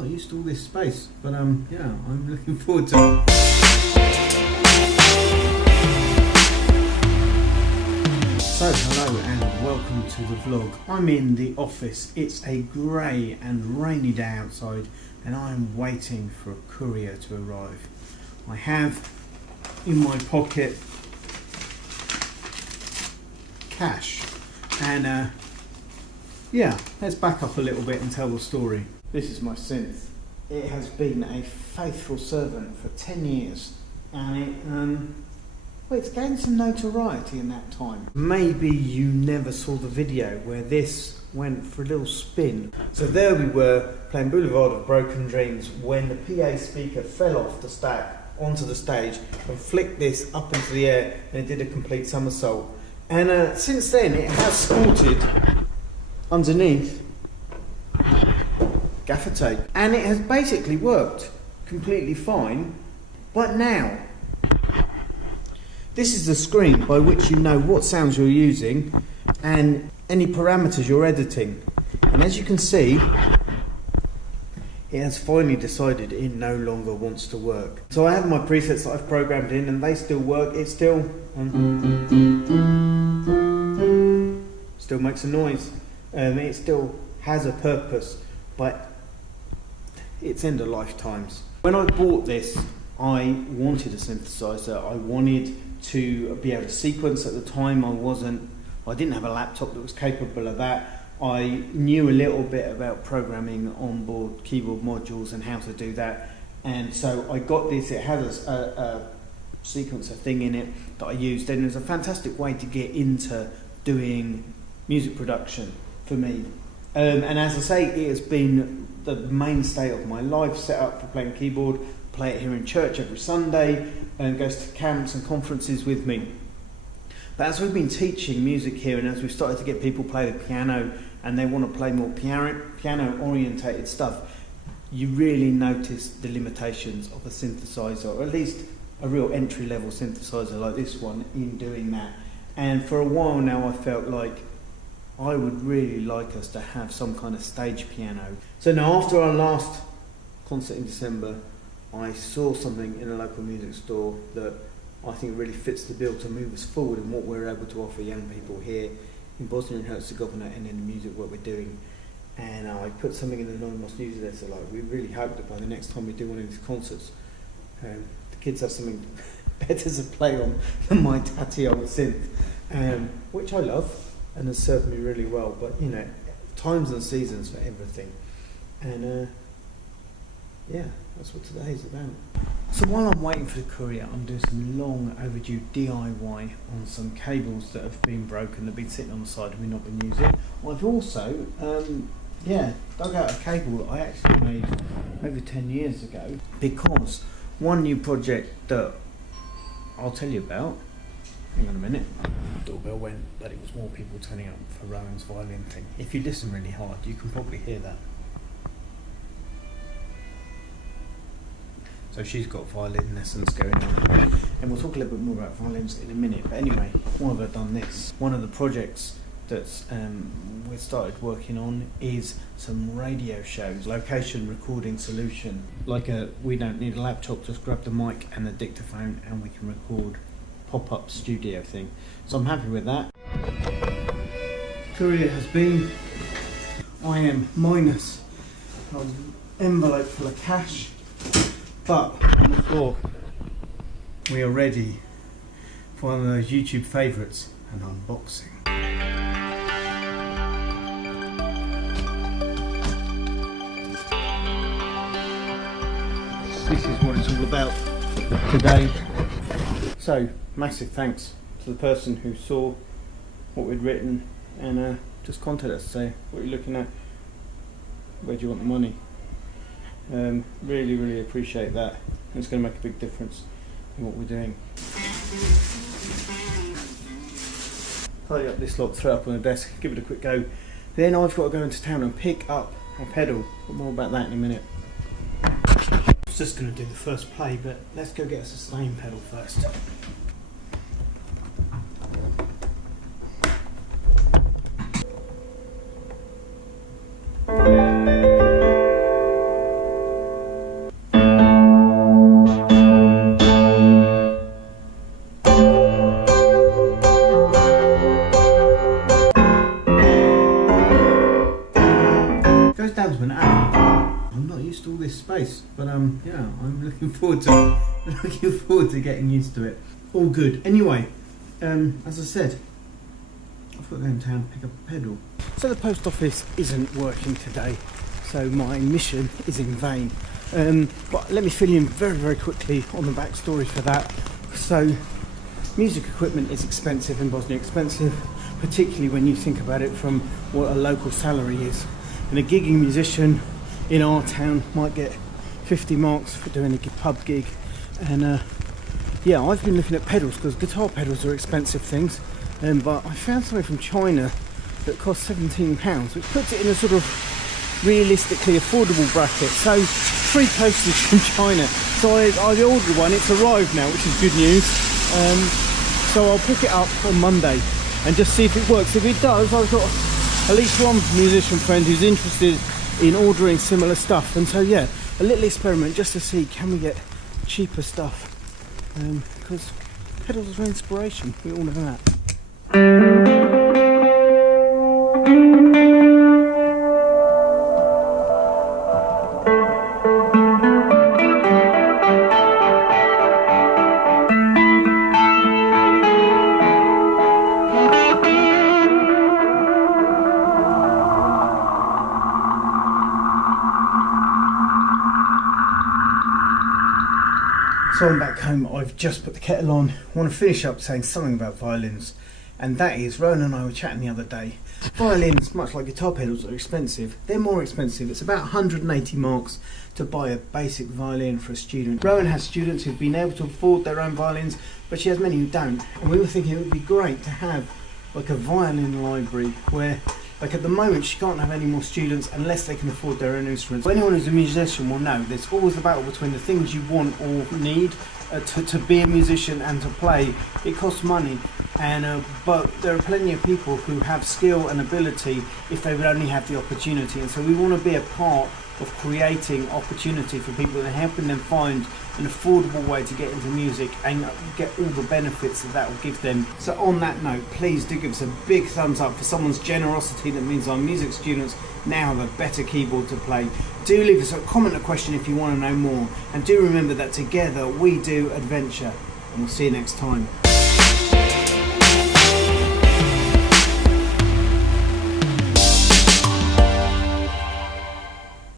not used to all this space, but yeah, I'm looking forward to it. So hello and welcome to the vlog. I'm in the office. It's a grey and rainy day outside and I'm waiting for a courier to arrive. I have in my pocket cash and yeah, let's back up a little bit and tell the story. This is my synth. It has been a faithful servant for 10 years and it's gained some notoriety in that time. Maybe you never saw the video where this went for a little spin. So there we were playing Boulevard of Broken Dreams when the PA speaker fell off the stack onto the stage and flicked this up into the air and it did a complete somersault. And since then it has sported underneath gaffer tape and it has basically worked completely fine. But now this is the screen by which you know what sounds you're using and any parameters you're editing. And as you can see, it has finally decided it no longer wants to work. So I have my presets that I've programmed in and they still work. It still makes a noise. It still has a purpose, but it's end of lifetimes. When I bought this, I wanted a synthesizer. I wanted to be able to sequence. At the time I didn't have a laptop that was capable of that. I knew a little bit about programming onboard keyboard modules and how to do that, and so I got this. It has a sequencer thing in it that I used, and it was a fantastic way to get into doing music production for me. And as I say, it has been the mainstay of my life, set up for playing keyboard, play it here in church every Sunday, and goes to camps and conferences with me. But as we've been teaching music here and as we've started to get people play the piano and they want to play more piano orientated stuff, you really notice the limitations of a synthesizer, or at least a real entry level synthesizer like this one, in doing that. And for a while now I felt like I would really like us to have some kind of stage piano. So now after our last concert in December, I saw something in a local music store that I think really fits the bill to move us forward in what we're able to offer young people here in Bosnia and Herzegovina and in the music work we're doing. And I put something in the Novi Most newsletter, like we really hope that by the next time we do one of these concerts, the kids have something better to play on than my tatty old synth, which I love and has served me really well. But you know, times and seasons for everything. And yeah, that's what today is about. So while I'm waiting for the courier, I'm doing some long overdue DIY on some cables that have been broken, that have been sitting on the side and we've not been using. I've also dug out a cable that I actually made over 10 years ago, because one new project that I'll tell you about, hang on a minute, the doorbell went, but it was more people turning up for Rowan's violin thing. If you listen really hard, you can probably hear that. So she's got violin lessons going on, and we'll talk a little bit more about violins in a minute. But anyway, why have I done this? One of the projects that we've started working on is some radio shows, location recording solution. We don't need a laptop, just grab the mic and the dictaphone and we can record pop-up studio thing. So I'm happy with that. Courier has been. I am minus an envelope full of cash. But on the floor, we are ready for one of those YouTube favourites, an unboxing. This is what it's all about today. So, massive thanks to the person who saw what we'd written and just contacted us to say, what are you looking at? Where do you want the money? Really, really appreciate that. It's going to make a big difference in what we're doing. Tidy up this lot, throw it up on the desk, give it a quick go. Then I've got to go into town and pick up a pedal. But more about that in a minute. I was just going to do the first play, but let's go get a sustain pedal first. I'm not used to all this space, but yeah, I'm looking forward to getting used to it. All good. Anyway, as I said, I've got to go in town and pick up a pedal. So the post office isn't working today, so my mission is in vain. But let me fill you in very, very quickly on the backstory for that. So, music equipment is expensive in Bosnia, expensive, particularly when you think about it from what a local salary is. And a gigging musician in our town might get 50 marks for doing a pub gig. And yeah, I've been looking at pedals because guitar pedals are expensive things. But I found something from China that costs £17, which puts it in a sort of realistically affordable bracket. So free postage from China. So I ordered one, it's arrived now, which is good news. So I'll pick it up on Monday and just see if it works. If it does, I've got at least one musician friend who's interested in ordering similar stuff. And so yeah, a little experiment just to see, can we get cheaper stuff? Because pedals are inspiration, we all know that. So I'm back home, I've just put the kettle on. I want to finish up saying something about violins, and that is, Rowan and I were chatting the other day. Violins, much like guitar pedals, are expensive. They're more expensive. It's about 180 marks to buy a basic violin for a student. Rowan has students who've been able to afford their own violins, but she has many who don't. And we were thinking it would be great to have like a violin library where, like at the moment, she can't have any more students unless they can afford their own instruments. Anyone who's a musician will know there's always a battle between the things you want or need to be a musician and to play. It costs money, and but there are plenty of people who have skill and ability if they would only have the opportunity. And so we want to be a part of creating opportunity for people and helping them find an affordable way to get into music and get all the benefits that will give them. So on that note, please do give us a big thumbs up for someone's generosity. That means our music students now have a better keyboard to play. Do leave us a comment, a question if you want to know more, and do remember that together we do adventure, and we'll see you next time.